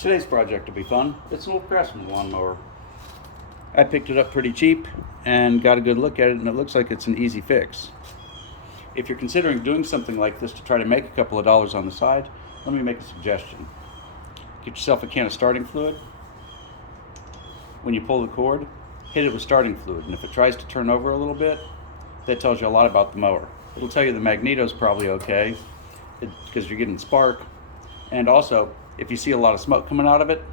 Today's project will be fun. It's an old Craftsman lawnmower. I picked it up pretty cheap and got a good look at it, and it looks like it's an easy fix. If you're considering doing something like this to try to make a couple of dollars on the side, let me make a suggestion. Get yourself a can of starting fluid. When you pull the cord, hit it with starting fluid, and if it tries to turn over a little bit, that tells you a lot about the mower. It'll tell you the magneto's probably okay because you're getting spark, and also if you see a lot of smoke coming out of it,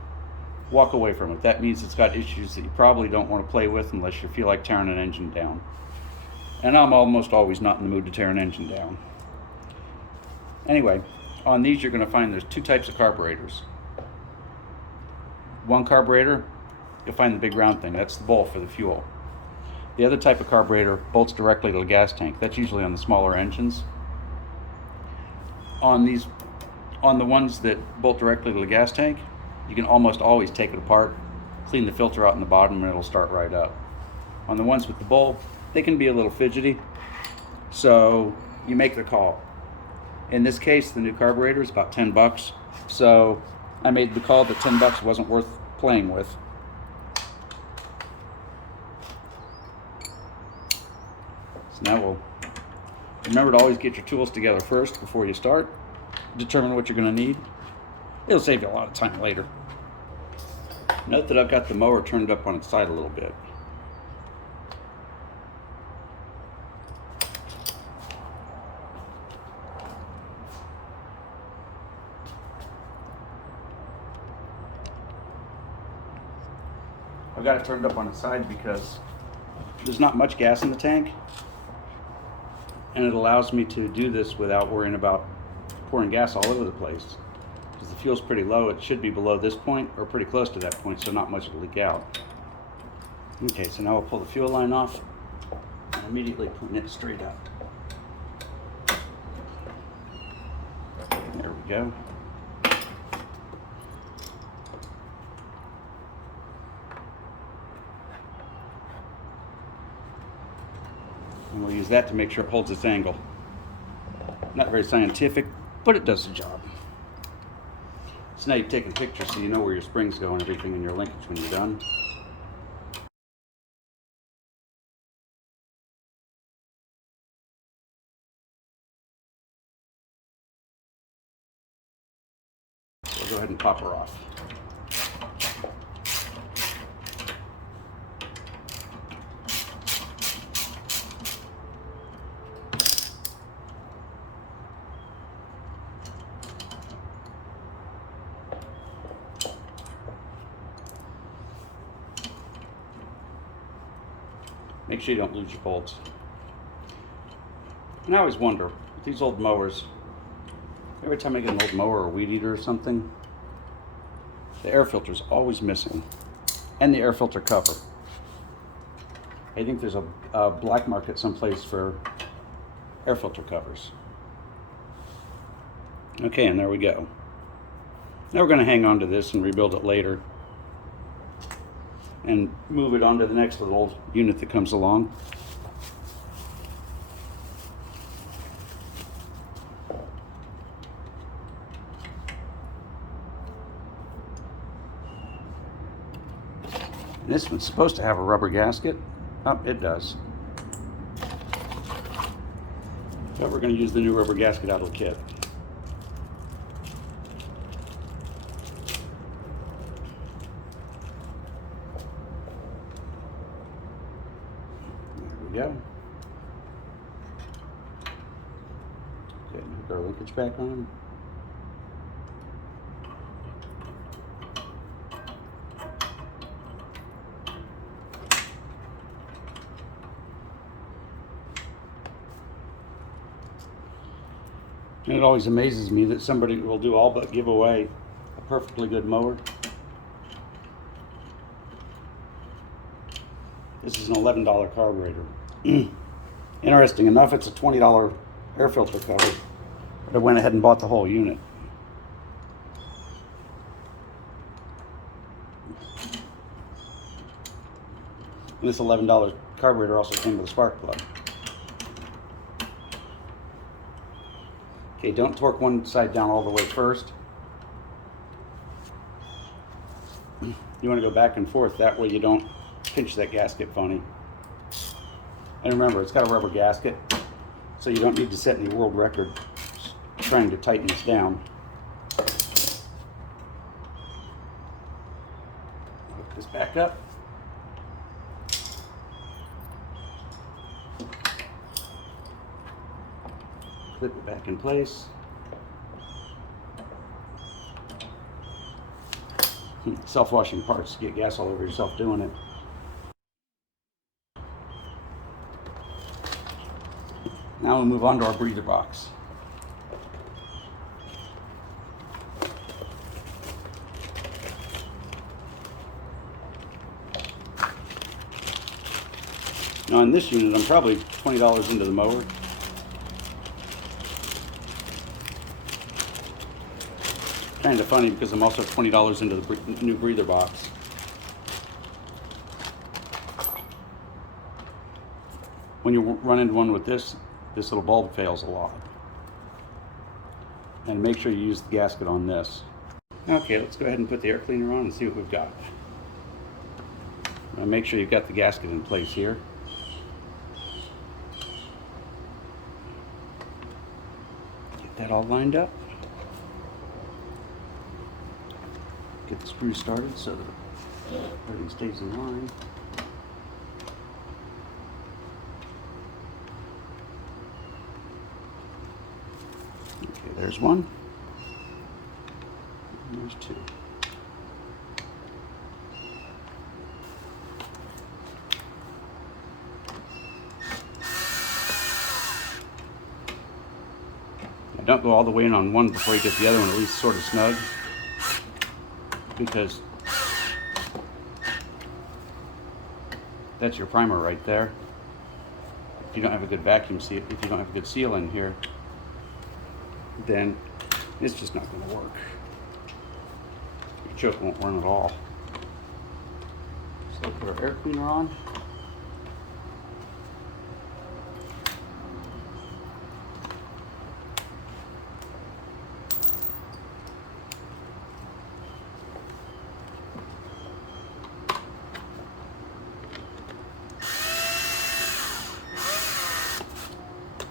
walk away from it. That means it's got issues that you probably don't want to play with unless you feel like tearing an engine down. And I'm almost always not in the mood to tear an engine down. Anyway, on these you're going to find there's two types of carburetors. One carburetor, you'll find the big round thing. That's the bowl for the fuel. The other type of carburetor bolts directly to the gas tank. That's usually on the smaller engines. On the ones that bolt directly to the gas tank, you can almost always take it apart, clean the filter out in the bottom, and it'll start right up. On the ones with the bowl, they can be a little fidgety, so you make the call. In this case, the new carburetor is about 10 bucks, so I made the call that 10 bucks wasn't worth playing with. So now we'll remember to always get your tools together first before you start. Determine what you're going to need. It'll save you a lot of time later. Note that I've got the mower turned up on its side a little bit. I've got it turned up on its side because there's not much gas in the tank, and it allows me to do this without worrying about pouring gas all over the place. Because the fuel's pretty low, it should be below this point or pretty close to that point, so not much will leak out. Okay, so now I'll pull the fuel line off and immediately point it straight out. There we go. And we'll use that to make sure it holds its angle. Not very scientific, but it does the job. So now you've taken pictures so you know where your springs go and everything in your linkage when you're done. So we'll go ahead and pop her off. Make sure you don't lose your bolts. And I always wonder, with these old mowers, every time I get an old mower or weed eater or something, the air filter's always missing. And the air filter cover. I think there's a black market someplace for air filter covers. Okay, and there we go. Now we're going to hang on to this and rebuild it later, and move it onto the next little unit that comes along. And this one's supposed to have a rubber gasket. Oh, it does. But we're going to use the new rubber gasket out of the kit. Go. Okay, hook our linkage back on. And it always amazes me that somebody will do all but give away a perfectly good mower. This is an $11 carburetor. Interesting enough, it's a $20 air filter cover, but I went ahead and bought the whole unit. And this $11 carburetor also came with a spark plug. Okay, don't torque one side down all the way first. You want to go back and forth, that way you don't pinch that gasket funny. And remember, it's got a rubber gasket, so you don't need to set any world record trying to tighten this down. Hook this back up. Clip it back in place. Self-washing parts, get gas all over yourself doing it. Now we'll move on to our breather box. Now in this unit, I'm probably $20 into the mower. Kind of funny because I'm also $20 into the new breather box. When you run into one with this little bulb fails a lot. And make sure you use the gasket on this. Okay, let's go ahead and put the air cleaner on and see what we've got. Now make sure you've got the gasket in place here. Get that all lined up. Get the screw started so that everything stays in line. Okay, there's one. And there's two. Now don't go all the way in on one before you get the other one at least sort of snug, because that's your primer right there. If you don't have a good vacuum seal, if you don't have a good seal in here, then it's just not going to work. Your choke won't run at all. So put our air cleaner on.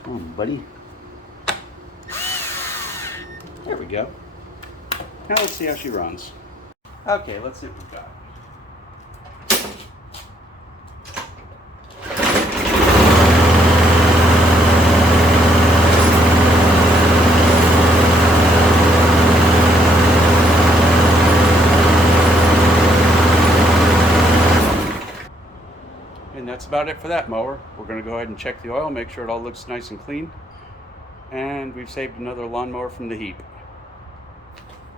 Come on, buddy. There we go. Now let's see how she runs. Okay, let's see what we've got. And that's about it for that mower. We're going to go ahead and check the oil, make sure it all looks nice and clean. And we've saved another lawnmower from the heap.